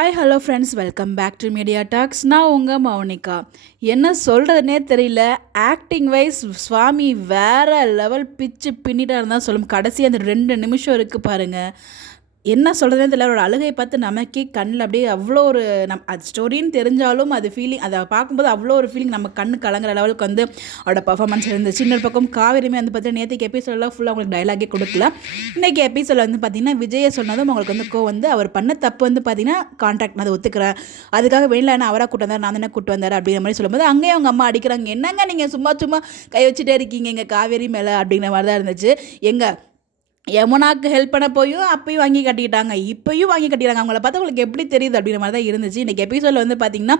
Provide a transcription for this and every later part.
Hi hello friends, welcome back to media talks. நான் உங்கள் மௌனிகா. என்ன சொல்கிறதுனே தெரியல. ஆக்டிங் வைஸ் சுவாமி வேறு லெவல் பிச்சு பின்னிட்டாக இருந்தால் சொல்லும். கடைசி அந்த 2 நிமிஷம் இருக்குது பாருங்கள். என்ன சொல்கிறதுனே தெரியல. அவரோட அழுகை பார்த்து நமக்கே கண்ணில் அப்படியே அவ்வளோ ஒரு அது ஸ்டோரின்னு தெரிஞ்சாலும் அது ஃபீலிங், அதை பார்க்கும்போது அவ்வளோ ஒரு ஃபீலிங் நம்ம கண்ணு கலங்குற லெவலுக்கு வந்து அவரோட பர்ஃபார்மன்ஸ் இருந்துச்சு. இன்னொரு பக்கம் காவேரியுமே வந்து பார்த்தீங்கன்னா நேற்றுக்கு எபிசோடெலாம் ஃபுல்லாக அவங்களுக்கு டைலாகே கொடுக்கல. இன்றைக்கி எபிசோடில் வந்து பார்த்திங்கன்னா விஜயை சொன்னதும் அவங்களுக்கு வந்து வந்து அவர் பண்ண தப்பு வந்து பார்த்திங்கன்னா கான்ட்ராக்ட் அதை ஒத்துக்கிறேன், அதுக்காக வெளியில் என்ன அவராக கூட்டு வந்தார், நான் தானே கூட்டு வந்தார் அப்படிங்கிற மாதிரி சொல்லும்போது அங்கேயே அவங்க அம்மா அடிக்கிறாங்க. என்னங்க நீங்கள் சும்மா சும்மா கை வச்சுட்டே இருக்கீங்க எங்கள் காவேரி மேலே அப்படிங்கிற மாதிரி தான் இருந்துச்சு. யமுனாக்கு ஹெல்ப் பண்ண போயும் அப்பயும் வாங்கி கட்டிக்கிட்டாங்க, இப்போயும் வாங்கி கட்டிக்கிறாங்க. அவங்கள பார்த்தா உங்களுக்கு எப்படி தெரியுது அப்படிங்கிற மாதிரி தான் இருந்துச்சு. இன்றைக்கி எபிசோடில் வந்து பார்த்திங்கன்னா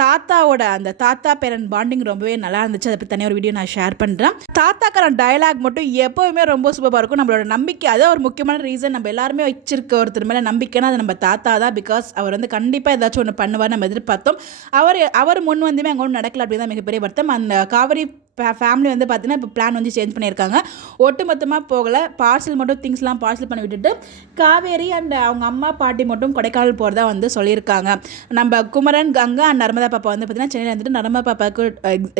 தாத்தாவோட அந்த தாத்தா பேரன் பாண்டிங் ரொம்பவே நல்லா இருந்துச்சு. அதை பற்றி தனியாக ஒரு வீடியோ நான் ஷேர் பண்ணுறேன். தாத்தாக்கான டயலாக் மட்டும் எப்போவுமே ரொம்ப சூப்பராக இருக்கும். நம்மளோட நம்பிக்கை அதான் ஒரு முக்கியமான ரீசன். நம்ம எல்லாருமே வச்சிருக்க ஒருத்தர் மேலே நம்பிக்கைன்னா அது நம்ம தாத்தா தான். பிகாஸ் அவர் வந்து கண்டிப்பாக ஏதாச்சும் ஒன்று பண்ணுவார் நம்ம எதிர்பார்த்தோம். அவர் முன் வந்துமே அங்கே ஒன்றும் நடக்கல அப்படின்னு தான் மிகப்பெரிய வருத்தம். அந்த காவேரி ஃபேமிலி வந்து பார்த்தீங்கன்னா இப்போ பிளான் வந்து சேஞ்ச் பண்ணியிருக்காங்க. ஒட்டு மொத்தமாக போகலை, பார்சல் மட்டும் திங்ஸ்லாம் பார்சல் பண்ணி விட்டுட்டு காவேரி அண்ட் அவங்க அம்மா பாட்டி மட்டும் கொடைக்கானல் போகிறதா வந்து சொல்லியிருக்காங்க. நம்ம குமரன் கங்கா அண்ட் நர்மதா பாப்பா வந்து பார்த்திங்கன்னா சென்னையில் வந்துட்டு நர்மதா பாப்பாவுக்கு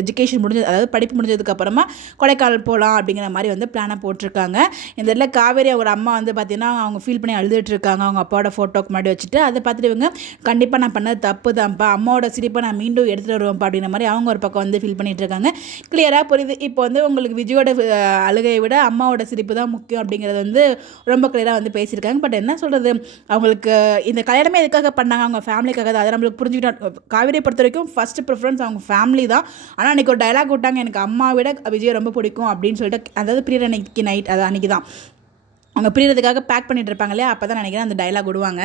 எஜுகேஷன் முடிஞ்சது, அதாவது படிப்பு முடிஞ்சதுக்கப்புறமா கொடைக்கானல் போகலாம் அப்படிங்கிற மாதிரி வந்து பிளானை போட்டிருக்காங்க. இந்த இடத்துல காவேரி அவங்க அம்மா வந்து பார்த்திங்கன்னா அவங்க ஃபீல் பண்ணி அழுதுட்டு இருக்காங்க அவங்க அப்பாவோட ஃபோட்டோக்கு முன்னாடி வச்சுட்டு. அதை பார்த்துட்டு இவங்க கண்டிப்பாக நான் பண்ணது தப்பு தான்ப்பா, அம்மாவோட சிரிப்பை நான் மீண்டும் எடுத்துகிட்டு வருவேன்ப்பா அப்படிங்கிற மாதிரி அவங்க ஒரு பக்கம் வந்து ஃபீல் பண்ணிட்டு இருக்காங்க. கிளியராக புரியுது. இப்போ வந்து உங்களுக்கு விஜயோட அழுகையை விட அம்மாவோட சிரிப்பு தான் முக்கியம் அப்படிங்கிறது வந்து ரொம்ப கிளியராக வந்து பேசியிருக்காங்க. பட் என்ன சொல்கிறது, அவங்களுக்கு இந்த கல்யாணமே எதுக்காக பண்ணாங்க, அவங்க ஃபேமிலிக்காக தான். அதை நம்மளுக்கு புரிஞ்சுக்கிட்டோம். காவேரியை பொறுத்த வரைக்கும் ஃபஸ்ட்டு ப்ரிஃபரன்ஸ் அவங்க ஃபேமிலி தான். ஆனால் அன்றைக்கி ஒரு டைலாக் விட்டாங்க, எனக்கு அம்மாவை விட விஜய் ரொம்ப பிடிக்கும் அப்படின்னு சொல்லிட்டு. அதாவது பிரியர் அன்னைக்கு நைட், அது அன்றைக்கி தான் அவங்க பிரியறதுக்காக பேக் பண்ணிட்டு இருப்பாங்க இல்லையா, அப்போ தான் நினைக்கிறேன் அந்த டைலாக் விடுவாங்க,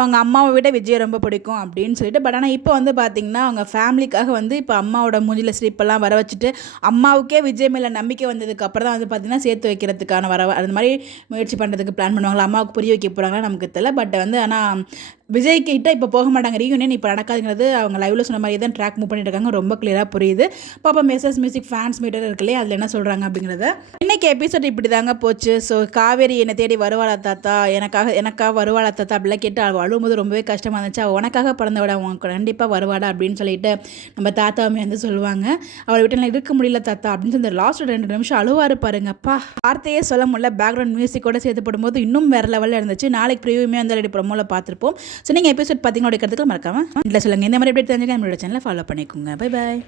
அவங்க அம்மாவை விட விஜய் ரொம்ப பிடிக்கும் அப்படின்னு சொல்லிட்டு. பட் ஆனால் இப்போ வந்து பார்த்திங்கன்னா அவங்க ஃபேமிலிக்காக வந்து இப்போ அம்மாவோட மூஞ்சில் ஸ்லிப்பெல்லாம் வர வச்சுட்டு அம்மாவுக்கே விஜய் மேலே நம்பிக்கை வந்ததுக்கு அப்புறம் தான் வந்து பார்த்திங்கன்னா சேர்த்து வைக்கிறதுக்கான அந்த மாதிரி முயற்சி பண்ணுறதுக்கு பிளான் பண்ணுவாங்களா, அம்மாவுக்கு புரிய வைக்க போகிறாங்களா நமக்கு தெரியல. பட் வந்து ஆனால் விஜய் கிட்ட இப்போ போக மாட்டாங்க, ரீயூனியன் இப்போ நடக்காதுங்கிறது அவங்க லைவில் சொன்ன மாதிரி தான் ட்ராக் மூவ் பண்ணிட்டு இருக்காங்க. ரொம்ப கிளியராக புரியுது. பாப்பா மெசேஜ் மியூசிக் ஃபேன்ஸ் மீட்டர் இருக்குல்லையே, அதில் என்ன சொல்கிறாங்க அப்படிங்கிறத. இன்றைக்கி எபிசோட் இப்படி தாங்க போச்சு. ஸோ காவேரி என்னை தேடி வருவாளா தாத்தா, எனக்காக வருவாளா தாத்தா அப்படிலாம் கேட்டு அவள் அழும்போது ரொம்பவே கஷ்டமாக இருந்துச்சு. அவள் உனக்காக பிறந்தவிட உனக்கு கண்டிப்பாக வருவாடா அப்படின்னு சொல்லிட்டு நம்ம தாத்தாவுமே வந்து சொல்லுவாங்க. அவளை விட்டு நான் இருக்க முடியல தாத்தா அப்படின்னு சொல்லி லாஸ்ட் 2 நிமிஷம் அழுவாரு பாருங்கப்பா. வார்த்தையே சொல்ல முடியல. பேக்ரவுண்ட் மியூசிக்கோட சேர்த்து போடும்போது இன்னும் வேறு லெவலில் இருந்துச்சு. நாளைக்கு ப்ரிவியூமே வந்து ஆல்ரெடி ப்ரோமோவில் பார்த்துருப்போம். ஸோ நீங்கள் எபிசோட் பார்த்தீங்கன்னா கருத்துக்கள் மறக்காமல் இல்லை சொல்லுங்கள். இந்த மாதிரி எப்படி தெரிஞ்சுக்க நம்மளோட சேனலை ஃபாலோ பண்ணிக்கோங்க. Bye bye.